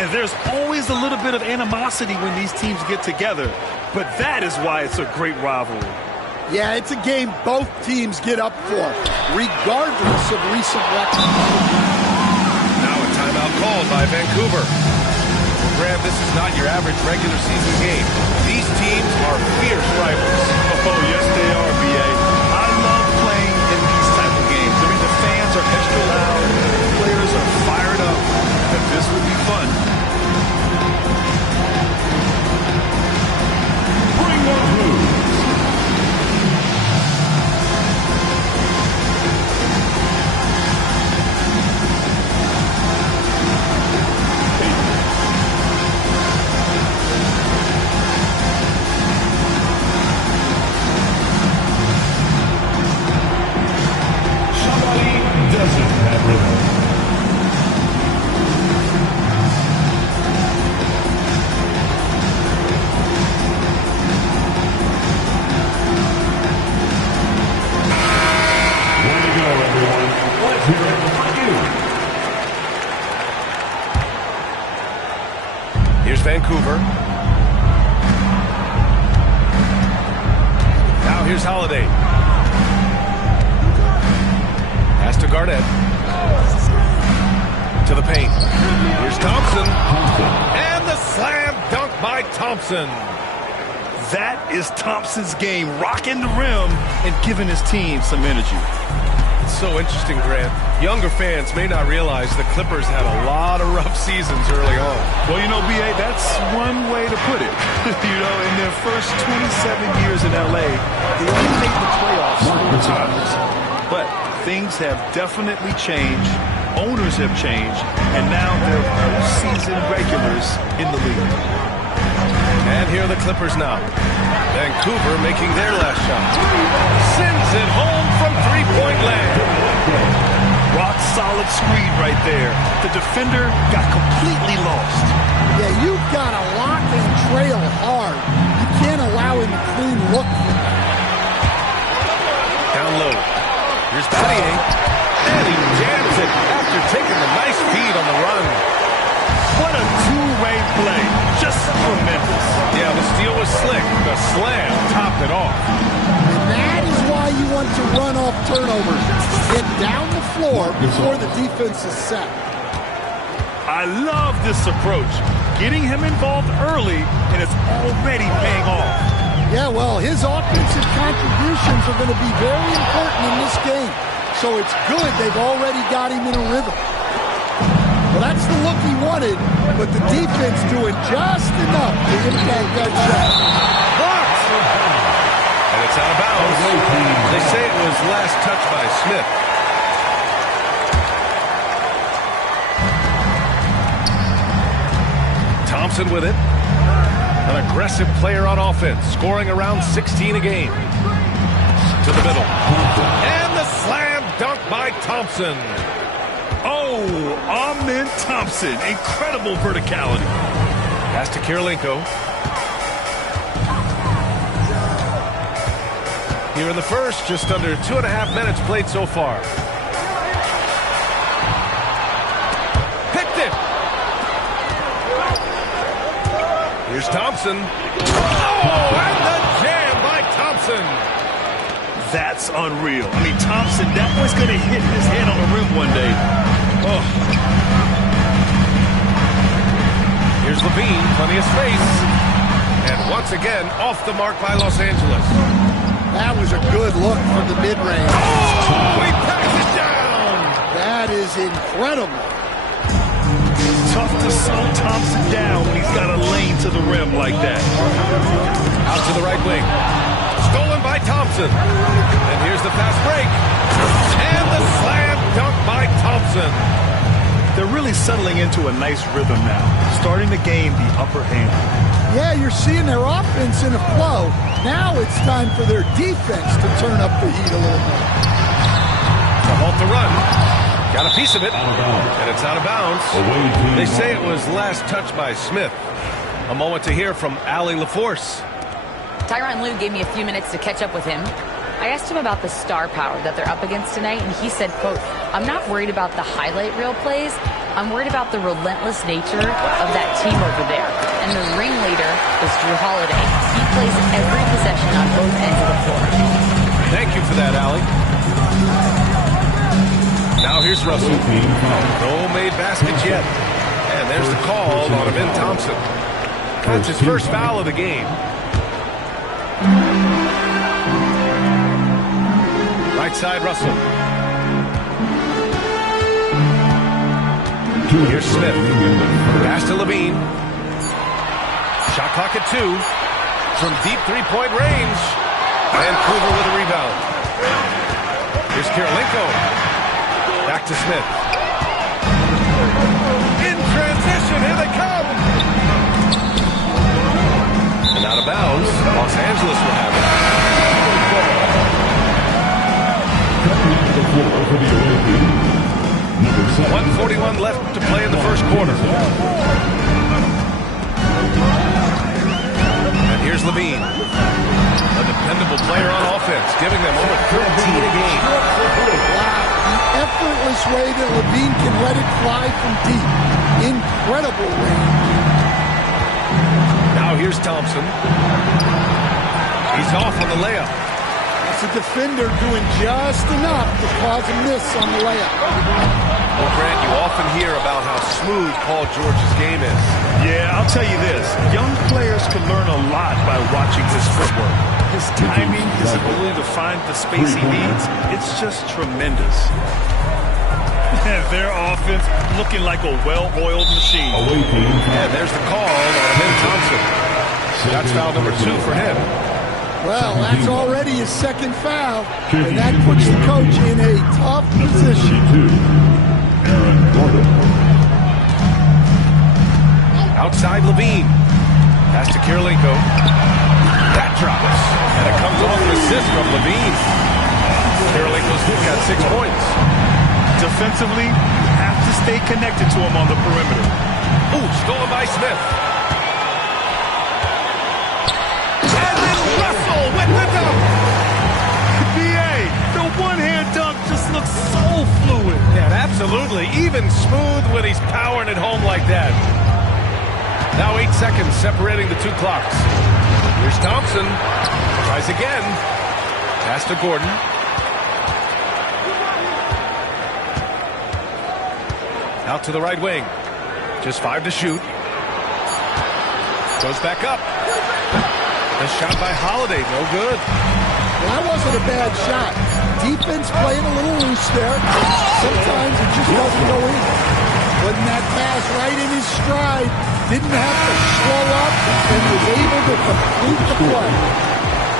And there's always a little bit of animosity when these teams get together. But that is why it's a great rivalry. Yeah, it's a game both teams get up for, regardless of recent records. Now a timeout called by Vancouver. Graham, this is not your average regular season game. These teams are fierce rivals. Oh, yes, they are, B.A. I love playing in these type of games. I mean, the fans are extra loud, the players are fired up, and this will be fun. Bring the Blues. Here's Vancouver. Now here's Holiday. Pass to Garnett. To the paint. Here's Thompson. And the slam dunk by Thompson. That is Thompson's game, rocking the rim and giving his team some energy. It's so interesting, Grant. Younger fans may not realize the Clippers had a lot of rough seasons early on. Well, you know, B.A., that's one way to put it. You know, in their first 27 years in L.A., they only made the playoffs 4 times. But things have definitely changed. Owners have changed. And now they're postseason regulars in the league. And here are the Clippers now. Vancouver making their last shot. Sends it home from three-point land. Rock-solid screen right there. The defender got completely lost. Yeah, you've got to lock and trail hard. You can't allow him a clean look. Down low. Here's Battier. And he jams it after taking a nice feed on the run. What a two-way play. Just tremendous. Yeah, the steal was slick. The slam topped it off. And that is why you want to run off turnovers. Get down the floor before the defense is set. I love this approach. Getting him involved early, and it's already paying off. Yeah, well, his offensive contributions are going to be very important in this game. So it's good they've already got him in a rhythm. Well, that's the look he wanted, but the defense doing just enough to impact that shot. And it's out of bounds. They say it was last touched by Smith. Thompson with it. An aggressive player on offense, scoring around 16 a game. To the middle. And the slam dunk by Thompson. Oh, Amen Thompson. Incredible verticality. Pass to Kirilenko. Here in the first, just under 2.5 minutes played so far. Picked it. Here's Thompson. Oh, and the jam by Thompson. That's unreal. I mean, Thompson, that was going to hit his head on the rim one day. Oh. Here's Levine, plenty of space. And once again, off the mark by Los Angeles. That was a good look from the mid-range. Oh, he packs it down. That is incredible. Tough to slow Thompson down when he's got a lane to the rim like that. Out to the right wing. Stolen by Thompson. And here's the fast break. And the slam dunk by Thompson. They're really settling into a nice rhythm now, starting to gain the upper hand. Yeah, you're seeing their offense in a flow. Now it's time for their defense to turn up the heat a little bit. To halt the run. Got a piece of it. And it's out of bounds. They say it was last touched by Smith. A moment to hear from Allie LaForce. Tyronn Lue gave me a few minutes to catch up with him. I asked him about the star power that they're up against tonight, and he said, quote, "I'm not worried about the highlight reel plays. I'm worried about the relentless nature of that team over there." And the ringleader is Drew Holiday. He plays every possession on both ends of the floor. Thank you for that, Allie. Now here's Russell. No made baskets yet. And there's the call on Amin Thompson. That's his first foul of the game. Right side, Russell. Here's Smith. Pass to Levine. Shot clock at 2. From deep three-point range. Vancouver with a rebound. Here's Kirilenko. Back to Smith. In transition, here they come. And out of bounds, Los Angeles will have it. 1:41 left to play in the first quarter. And here's Levine. A dependable player on offense, giving them over 13 a game. The effortless way that Levine can let it fly from deep. Incredible range. Now here's Thompson. He's off on the layup. That's a defender doing just enough to cause a miss on the layup. Well, Grant, you often hear about how smooth Paul George's game is. Yeah, I'll tell you this. Young players can learn a lot by watching his footwork. His timing, his ability to find the space he needs, it's just tremendous. Their offense looking like a well-oiled machine. And there's the call on Amin Thompson. That's foul number 2 for him. Well, that's already his second foul, and that puts the coach in a tough position. Outside Levine. Pass to Kirilenko. That drops. And it comes off an assist from Levine. Kirilenko's got 6 points. Defensively, you have to stay connected to him on the perimeter. Ooh, stolen by Smith. And then Russell with the dunk. BA, the one-hand dunk just looks so fluid. Yeah, absolutely. Even smooth when he's powering it home like that. Now 8 seconds separating the 2 clocks. Here's Thompson. Tries again. Pass to Gordon. Out to the right wing. Just 5 to shoot. Goes back up. A shot by Holiday. No good. Well, that wasn't a bad shot. Defense playing a little loose there. Sometimes it just doesn't go in. Putting that pass right in his stride. Didn't have to slow up and was able to complete the play.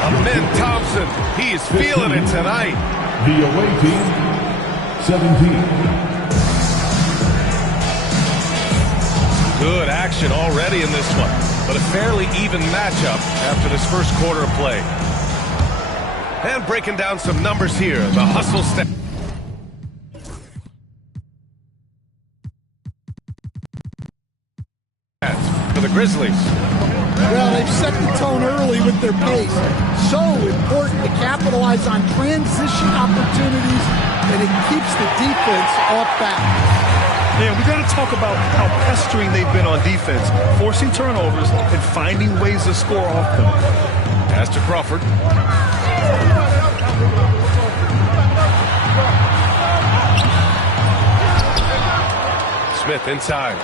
Amin Thompson. He is feeling it tonight. The away team, 17. Good action already in this one, but a fairly even matchup after this first quarter of play. And breaking down some numbers here, the hustle step. For the Grizzlies. Well, they've set the tone early with their pace. So important to capitalize on transition opportunities, and it keeps the defense off balance. Yeah, we got to talk about how pestering they've been on defense, forcing turnovers and finding ways to score off them. Pass to Crawford. Smith inside.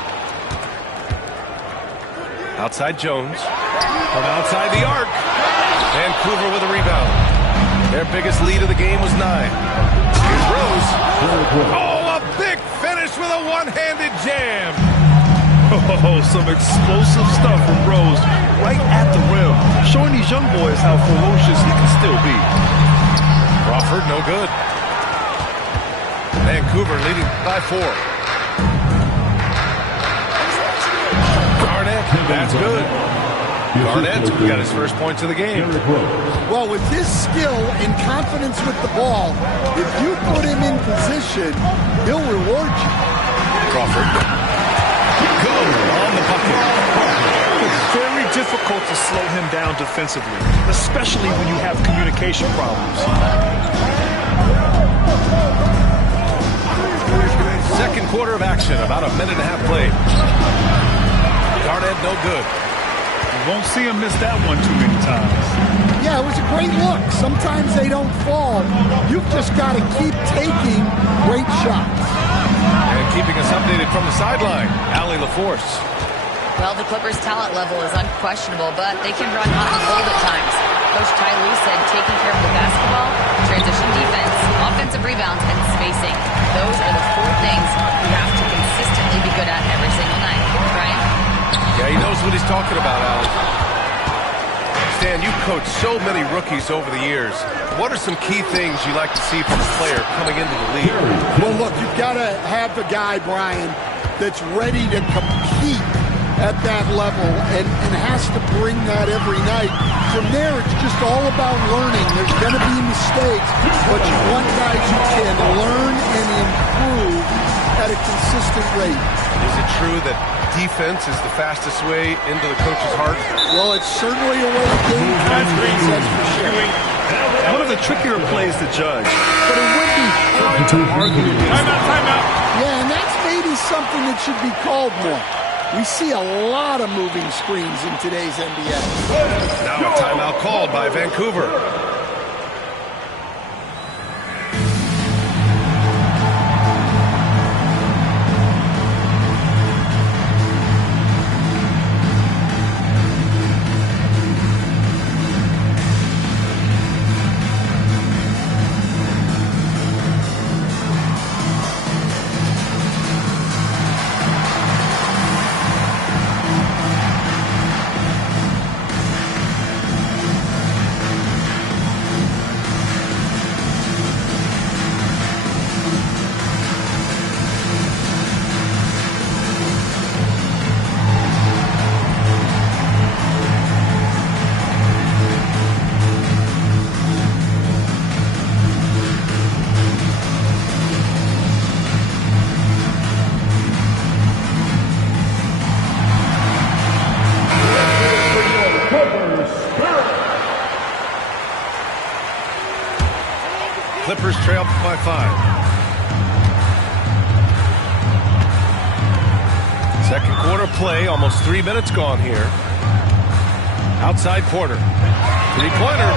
Outside Jones. From outside the arc. Vancouver with a rebound. Their biggest lead of the game was 9. Here's Rose. Oh, a big finish with a one-handed jam. Oh, some explosive stuff from Rose right at the rim, showing these young boys how ferocious he can still be. Crawford, no good. Vancouver leading by 4. Garnett, that's good. Garnett got his first points of the game. Well, with his skill and confidence with the ball, if you put him in position, he'll reward you. Crawford. Good on the bucket. It's very difficult to slow him down down defensively, especially when you have communication problems. Second quarter of action, about a minute and a half played. Garnett, no good. You won't see him miss that one too many times. Yeah, it was a great look. Sometimes they don't fall. You've just got to keep taking great shots. And keeping us updated from the sideline, Allie LaForce. Well, the Clippers' talent level is unquestionable, but they can run hot and cold at times. Coach Ty Lue said taking care of the basketball, transition defense, offensive rebounds, and spacing. Those are the 4 things you have to consistently be good at every single night. Brian? Yeah, he knows what he's talking about, Allie. Stan, you've coached so many rookies over the years. What are some key things you like to see from a player coming into the league? Well, look, you've got to have the guy, Brian, that's ready to compete at that level and has to bring that every night. From there, it's just all about learning. There's going to be mistakes, but you want guys who can learn and improve at a consistent rate. Is it true that defense is the fastest way into the coach's heart? Well, it's certainly a way to gain confidence, that's for sure. One of the trickier plays to judge, but it would be fun to argue against. Timeout. Yeah, and that's maybe something that should be called more. We see a lot of moving screens in today's NBA. Now a timeout called by Vancouver. Clippers trail by 5. Second quarter play, almost 3 minutes gone here. Outside Porter. Three-pointer.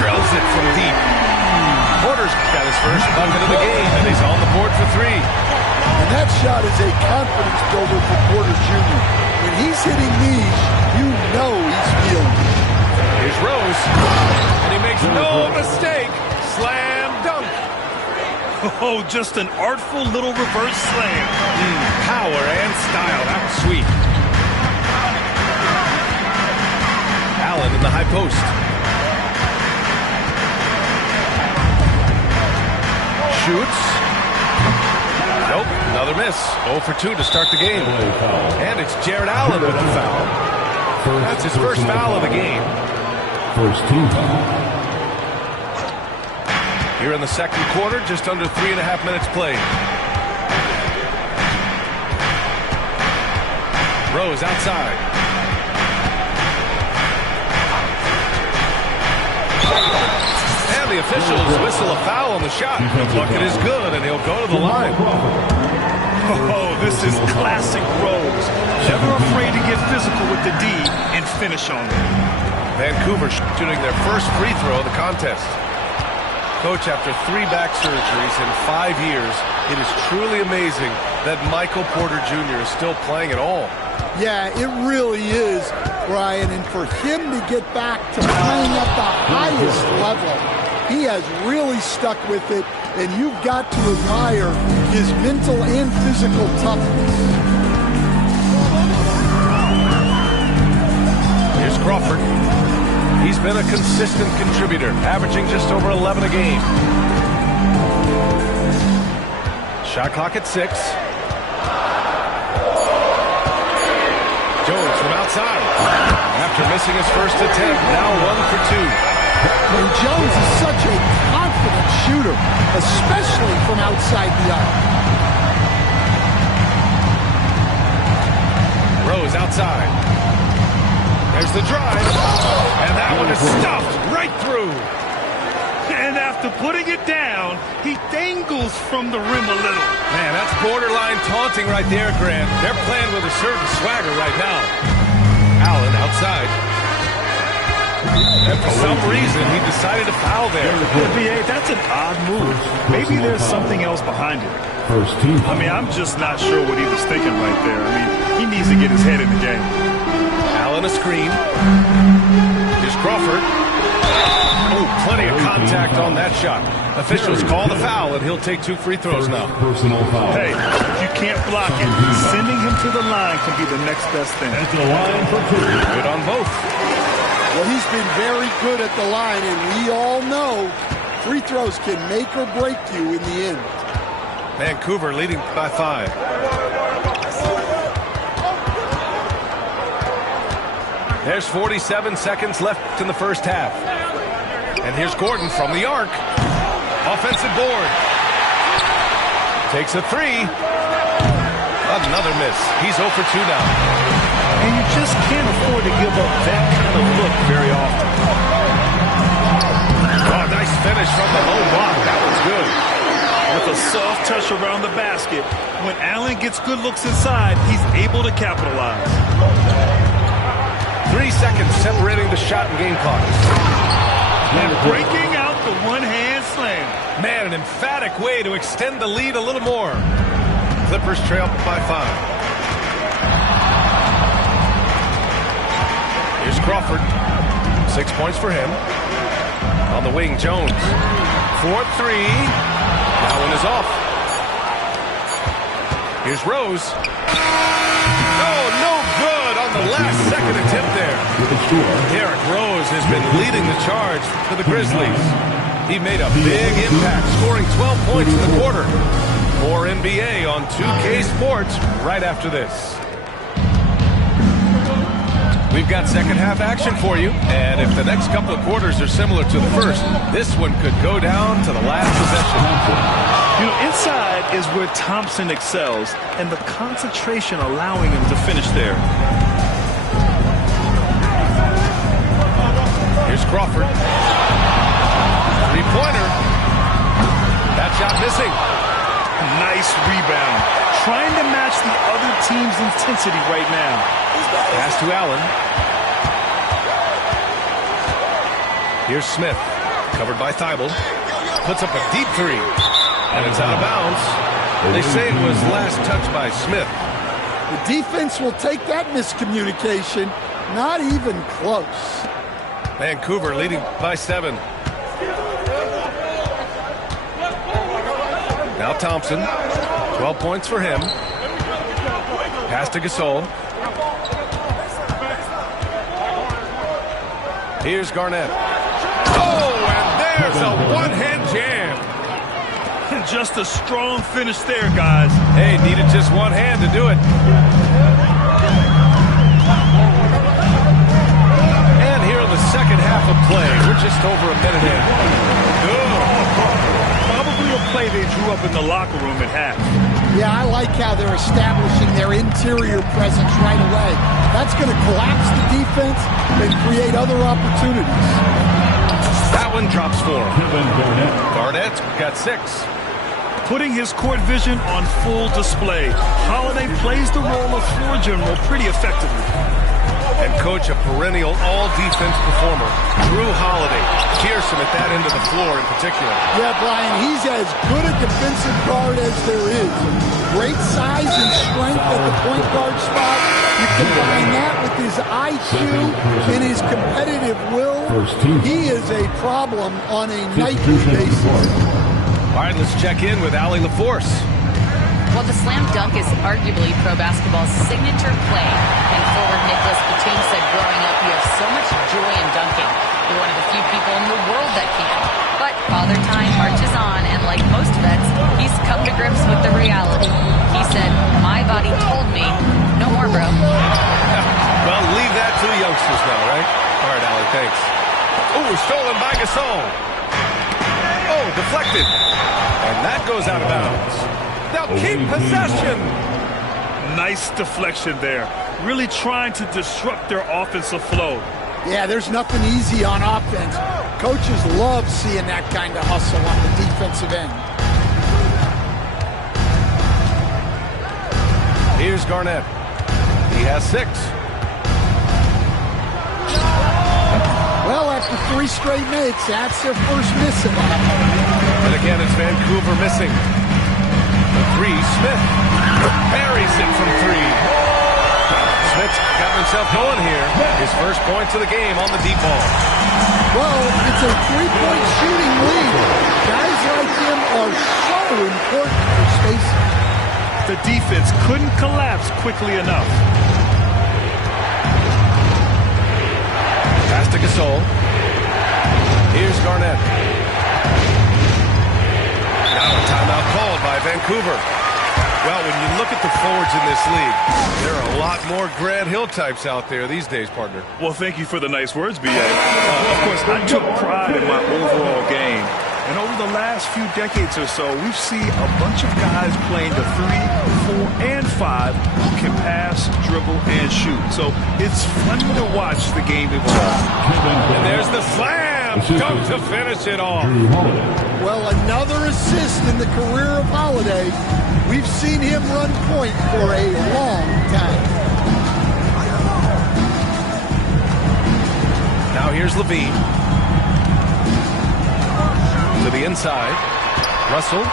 Drills it from deep. Porter's got his first bucket of the game, and he's on the board for 3. And that shot is a confidence builder for Porter Jr. When he's hitting these, you know he's feeling it. Here's Rose. And he makes no mistake. Slam dunk. Oh, just an artful little reverse slam. Power and style. That was sweet. Allen in the high post. Shoots. Nope, another miss. 0 for 2 to start the game. And it's Jared Allen with the foul. That's his first foul of the game. First team foul. Here in the second quarter, just under 3.5 minutes played. Rose outside. And the officials whistle a foul on the shot. The bucket is good, and he'll go to the line. Oh, this is classic Rose. Never afraid to get physical with the D and finish on it. Vancouver shooting their first free throw of the contest. Coach, after 3 back surgeries in 5 years, it is truly amazing that Michael Porter Jr. is still playing at all. Yeah, it really is, Brian. And for him to get back to playing at the highest level, he has really stuck with it. And you've got to admire his mental and physical toughness. Here's Crawford. He's been a consistent contributor, averaging just over 11 a game. Shot clock at 6. Jones from outside. After missing his first attempt, now 1 for 2. And Jones is such a confident shooter, especially from outside the arc. Rose outside. There's the drive. And that one is stuffed right through. And after putting it down, he dangles from the rim a little. Man, that's borderline taunting right there, Grant. They're playing with a certain swagger right now. Allen outside. And for some reason, he decided to foul there. SBA, that's an odd move. Maybe there's something else behind it. First team. I mean, I'm just not sure what he was thinking right there. I mean, he needs to get his head in the game. Allen a screen. Here's Crawford. Oh, plenty of contact on that shot. Officials call the foul, and he'll take 2 free throws now. Personal foul. Hey, if you can't block it, sending him to the line can be the next best thing. At the line for 2. Good on both. Well, he's been very good at the line, and we all know free throws can make or break you in the end. Vancouver leading by 5. There's 47 seconds left in the first half. And here's Gordon from the arc. Offensive board. Takes a 3. Another miss. He's 0 for 2 now. And you just can't afford to give up that kind of look very often. Oh, nice finish from the low block. That was good. With a soft touch around the basket, when Allen gets good looks inside, he's able to capitalize. 3 seconds separating the shot and game clock. And breaking out the one-hand slam. Man, an emphatic way to extend the lead a little more. Clippers trail by 5. Here's Crawford. 6 points for him. On the wing, Jones. 4-3. That one is off. Here's Rose. Oh, no good on the last second attempt there. Derrick Rose has been leading the charge for the Grizzlies. He made a big impact, scoring 12 points in the quarter. More NBA on 2K Sports right after this. We've got second half action for you, and if the next couple of quarters are similar to the first, this one could go down to the last possession. You know, inside is where Thompson excels, and the concentration allowing him to finish there. Here's Crawford. Three-pointer. That shot missing. Nice rebound. Trying to match the other team's intensity right now. Pass to Allen. Here's Smith. Covered by Thibault. Puts up a deep 3. And it's out of bounds. They say it was last touched by Smith. The defense will take that miscommunication. Not even close. Vancouver leading by 7. Now Thompson. 12 points for him. Pass to Gasol. Here's Garnett. Oh, and there's a one-hand jam. Just a strong finish there, guys. Hey, needed just one hand to do it. And here in the second half of play, we're just over a minute in. Probably a play they drew up in the locker room at half. Yeah, I like how they're establishing their interior presence right away. That's going to collapse the defense and create other opportunities. That one drops for him. Garnett's got 6. Putting his court vision on full display. Holiday plays the role of floor general pretty effectively. And coach, a perennial all-defense performer, Drew Holiday. Fearsome at that end of the floor in particular. Yeah, Brian, he's as good a defensive guard as there is. Great size and strength at the point guard spot. You combine that with his IQ and his competitive will. He is a problem on a nightly basis. All right, let's check in with Allie LaForce. Well, the slam dunk is arguably pro basketball's signature play. And forward Nicholas Batum said growing up, you have so much joy in dunking. You're one of the few people in the world that can. But Father Time marches on, and like most vets, he's come to grips with the reality. He said, my body told me, no more, bro. Well, leave that to the youngsters now, right? All right, Allie, thanks. Ooh, stolen by Gasol. Oh, deflected. And that goes out of bounds. Now keep possession. Nice deflection there. really trying to disrupt their offensive flow. Yeah, there's nothing easy on offense. Coaches love seeing that kind of hustle on the defensive end. Here's Garnett. He has 6. Well, after 3 straight makes, that's their first miss of that. And again, it's Vancouver missing. The 3, Smith. Buries it from 3. Smith's got himself going here. His first points of the game on the deep ball. Well, it's a 3-point shooting lead. Guys like him are so important for spacing. The defense couldn't collapse quickly enough. Pass to Gasol. Here's Garnett. Now a timeout called by Vancouver. Well, when you look at the forwards in this league, there are a lot more Grant Hill types out there these days, partner. Well, thank you for the nice words, B.A. Of course, I took pride in my overall game. And over the last few decades or so, we've seen a bunch of guys playing the 3, 4, and 5 who can pass, dribble, and shoot. So it's fun to watch the game evolve. And there's the slam. Dunk to finish it off. Well, another assist in the career of Holiday. We've seen him run point for a long time. Now here's Levine. To the inside. Russell.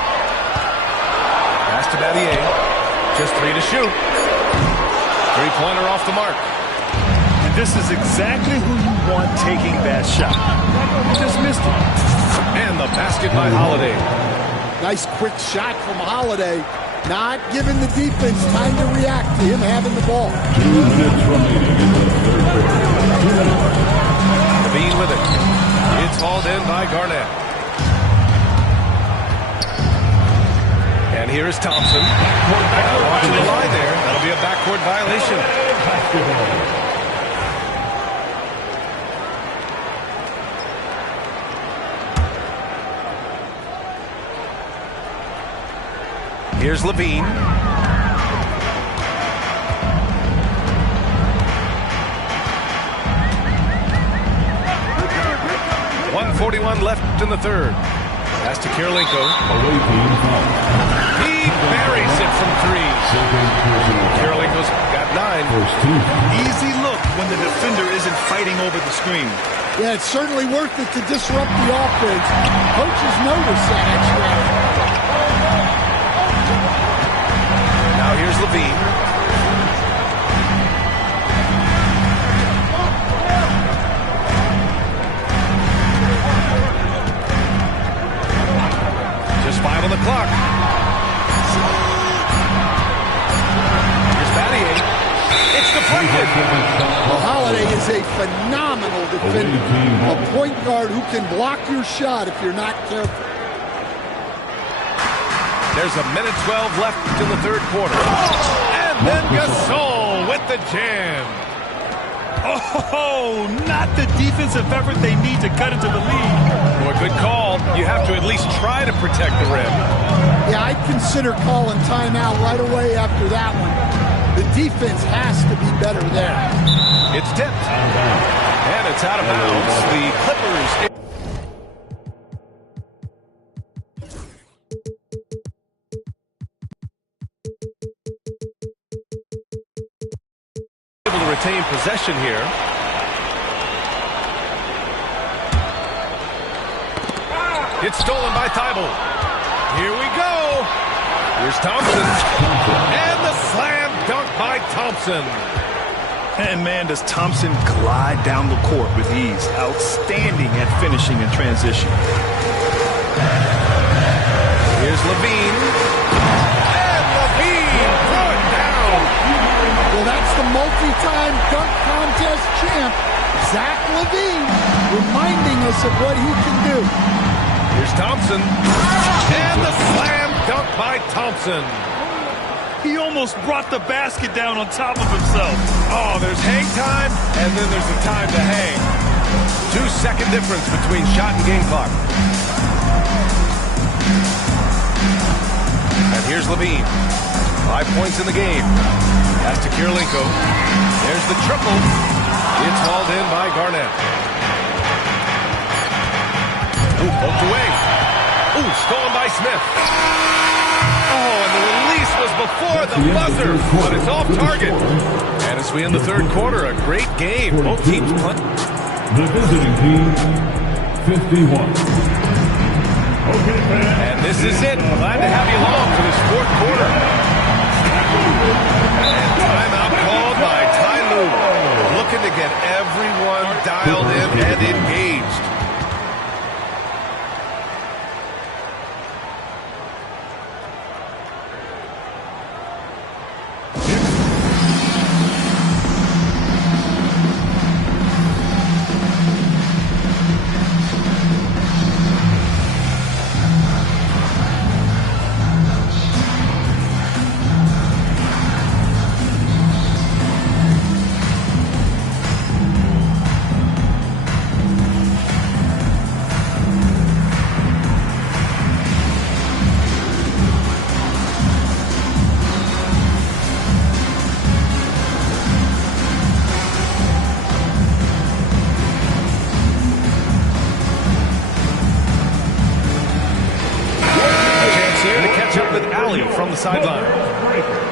Pass to Battier. Just 3 to shoot. 3-pointer off the mark. And this is exactly who you want taking that shot. You just missed it. And the basket by Holiday. Nice quick shot from Holiday. Not giving the defense time to react to him having the ball. 2 minutes remaining in the third quarter. Levine with it. It's hauled in by Garnett. And here is Thompson. Watching the line there. That'll be a backcourt violation. Here's Levine. .141 left in the third. Pass to Kirilenko. He buries it from 3. Kirilenko's got 9. Easy look when the defender isn't fighting over the screen. Yeah, it's certainly worth it to disrupt the offense. Coaches notice that extra effort. Now here's Levine. Just 5 on the clock. Here's Battier. It's deflected. Well, Holiday is a phenomenal defender. A point guard who can block your shot if you're not careful. There's a minute 12 left in the third quarter. And then Gasol with the jam. Oh, not the defensive effort they need to cut into the lead. Well, good call. You have to at least try to protect the rim. Yeah, I'd consider calling timeout right away after that one. The defense has to be better there. It's tipped. And it's out of bounds. The Clippers. Able to retain possession here. It's stolen by Thibault. Here we go. Here's Thompson. And the slam dunk by Thompson. And man, does Thompson glide down the court with ease. Outstanding at finishing in transition. Here's Levine. And Levine throw it down. Well, that's the multi-time dunk contest champ, Zach Levine, reminding us of what he can do. Here's Thompson. And the slam dunk by Thompson. He almost brought the basket down on top of himself. Oh, there's hang time, and then there's the time to hang. 2-second difference between shot and game clock. And here's Levine. 5 points in the game. Pass to Kirilenko. There's the triple. It's hauled in by Garnett. Ooh, poked away. Ooh, stolen by Smith. Oh, and the release was before the buzzer, but it's off target. And as we end the third quarter, a great game. Both teams play. The visiting team, 51. And this is it. Glad to have you along for this fourth quarter. And timeout called by Ty Lue. Looking to get everyone dialed in and engaged. From the sideline.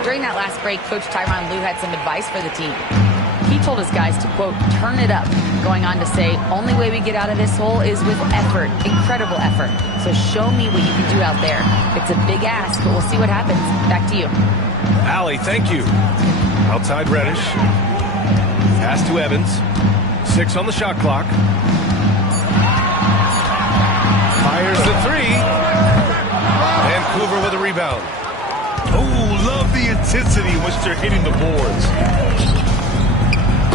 During that last break, Coach Tyronn Lue had some advice for the team. He told his guys to, quote, turn it up, going on to say, only way we get out of this hole is with effort, incredible effort. So show me what you can do out there. It's a big ask, but we'll see what happens. Back to you. Allie, thank you. Outside Reddish. Pass to Evans. 6 on the shot clock. Fires the three. Vancouver with a rebound. Oh, love the intensity in which they're hitting the boards.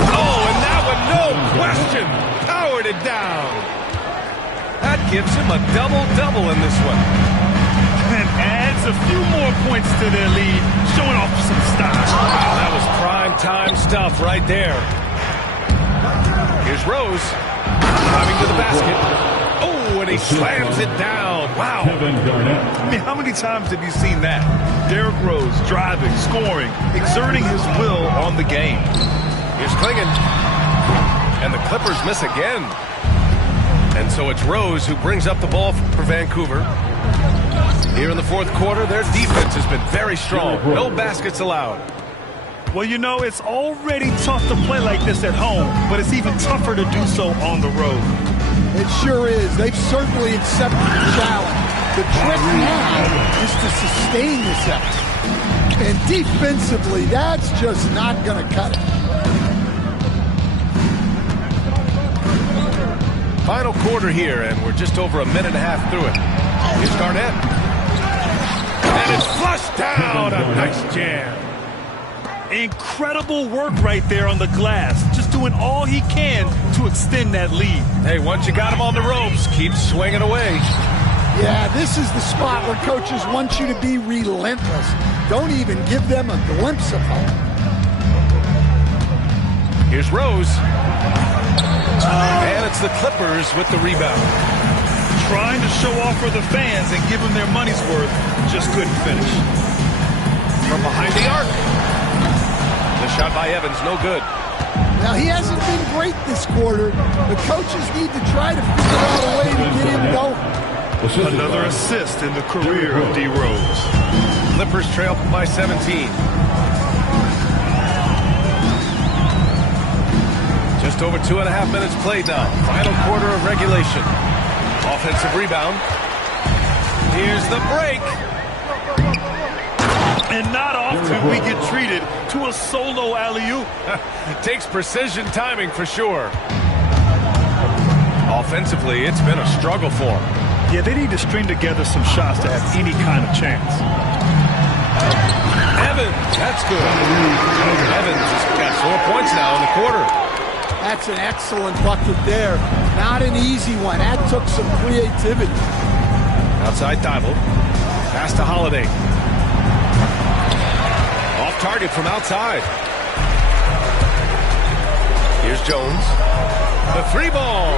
Oh, and that one, no question, powered it down. That gives him a double-double in this one. And adds a few more points to their lead, showing off some style. Wow, that was prime-time stuff right there. Here's Rose, driving to the basket. Oh, and he slams it down. Wow. I mean, how many times have you seen that? Derrick Rose driving, scoring, exerting his will on the game. Here's Klingon. And the Clippers miss again. And so it's Rose who brings up the ball for Vancouver. Here in the fourth quarter, their defense has been very strong. No baskets allowed. Well, you know, it's already tough to play like this at home, but it's even tougher to do so on the road. It sure is. They've certainly accepted the challenge. The trick now is to sustain this effort. And defensively, that's just not going to cut it. Final quarter here, and we're just over a minute and a half through it. Here's Garnett. And it's flushed down. A nice jam. Incredible work right there on the glass. Just doing all he can to extend that lead. Hey, once you got him on the ropes, keep swinging away. Yeah, this is the spot where coaches want you to be relentless. Don't even give them a glimpse of hope. Here's Rose. And it's the Clippers with the rebound. Trying to show off for the fans and give them their money's worth, just couldn't finish. From behind the arc. The shot by Evans, no good. Now, he hasn't been great this quarter. The coaches need to try to figure out a way to get him going. Another assist in the career of D. Rose. Clippers trail by 17. Just over 2.5 minutes played now. Final quarter of regulation. Offensive rebound. Here's the break. And not often we get treated to a solo alley-oop. Takes precision timing for sure. Offensively, it's been a struggle for them. Yeah, they need to string together some shots to have any kind of chance. Evans, that's good. Evans has got 4 points now in the quarter. That's an excellent bucket there. Not an easy one. That took some creativity. Outside Thibault. Pass to Holiday. Off target from outside. Here's Jones. The three ball.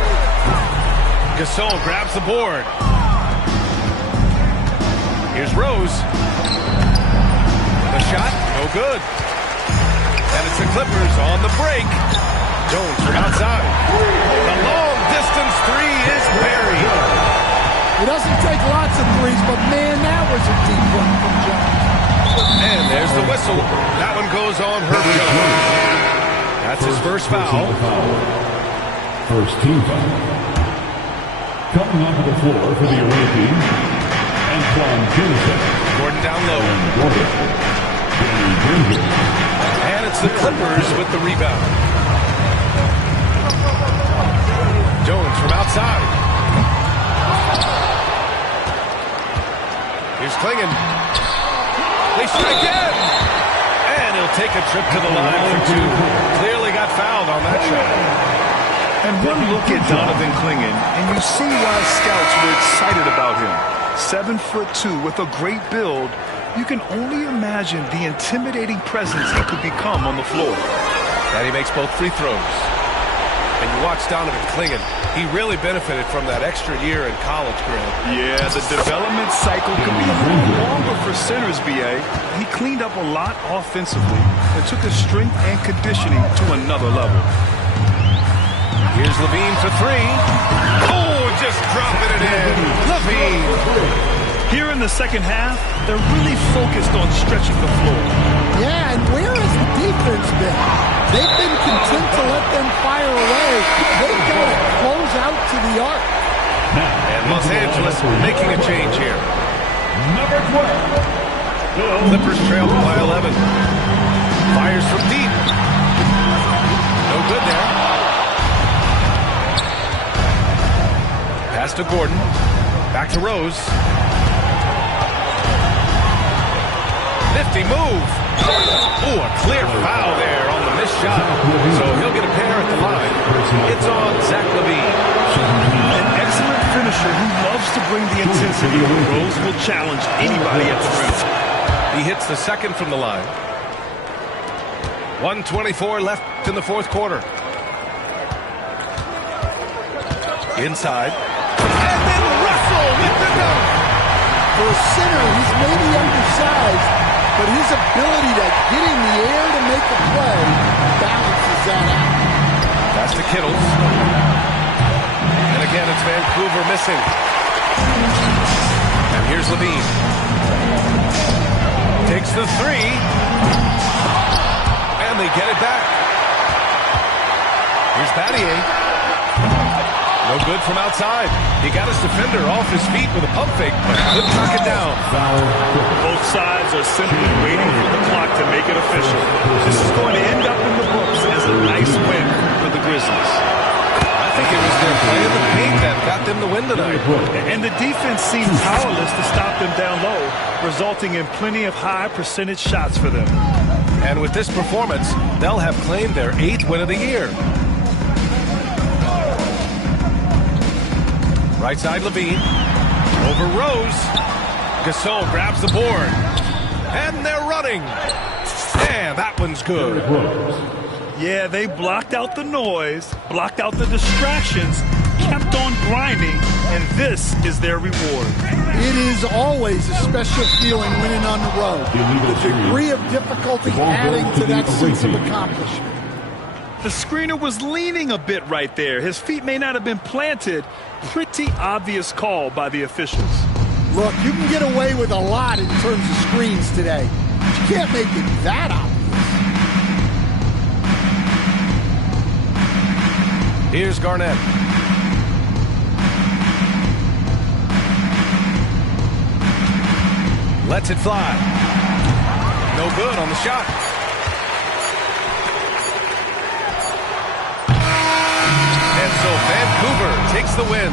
Gasol grabs the board. Here's Rose. The shot, no good. It's the Clippers on the break. Jones from outside. The long-distance three is buried. He doesn't take lots of threes, but man, that was a deep one from Jones. And there's the whistle. That one goes on Herb Jones. That's his first foul. First team foul. Coming onto the floor for the away team, Antoine Jameson. Gordon down low. And it's the Clippers with the rebound. Jones from outside. Here's Klingon. They shoot again. And he'll take a trip to the line for two. Clearly got fouled on that shot. And one look at Donovan Klingon, and you see why scouts were excited about him. 7'2" with a great build. You can only imagine the intimidating presence he could become on the floor. And he makes both free throws. And you watch Donovan Klingon. He really benefited from that extra year in college, Grant. Yeah, the development cycle can be a little longer for centers, BA. He cleaned up a lot offensively and took his strength and conditioning to another level. Here's Levine for three. Oh, just dropping it in. Levine. Here in the second half, they're really focused on stretching the floor. Yeah, and where has the defense been? They've been content to let them fire away. They've got to close out to the arc. And Los Angeles making a change here. Number 12. Clippers trail by 11. Fires from deep. No good there. Pass to Gordon. Back to Rose. Nifty move. Ooh, a clear foul there on the missed shot. So he'll get a pair at the line. It's on Zach Levine. An excellent finisher who loves to bring the intensity. Rose will challenge anybody at the rim. He hits the second from the line. 1:24 left in the fourth quarter. Inside. And then Russell with the dunk. For a center, he's maybe undersized, but his ability to get in the air to make a play balances that out. Pass to Kittles. And again, it's Vancouver missing. And here's Levine. Takes the three. And they get it back. Here's Battier. No good from outside. He got his defender off his feet with a pump fake, but couldn't knock it down. Both sides are simply waiting for the clock to make it official. This is going to end up in the books as a nice win for the Grizzlies. I think it was their play in the paint that got them the win tonight. And the defense seemed powerless to stop them down low, resulting in plenty of high percentage shots for them. And with this performance, they'll have claimed their 8th win of the year. Right side, Levine. Over Rose. Gasol grabs the board. And they're running. And that one's good. Yeah, they blocked out the noise, blocked out the distractions, kept on grinding, and this is their reward. It is always a special feeling winning on the road. The degree of difficulty adding to that sense of accomplishment. The screener was leaning a bit right there. His feet may not have been planted. Pretty obvious call by the officials. Look, you can get away with a lot in terms of screens today. But you can't make it that obvious. Here's Garnett. Lets it fly. No good on the shot. And so Vancouver takes the win.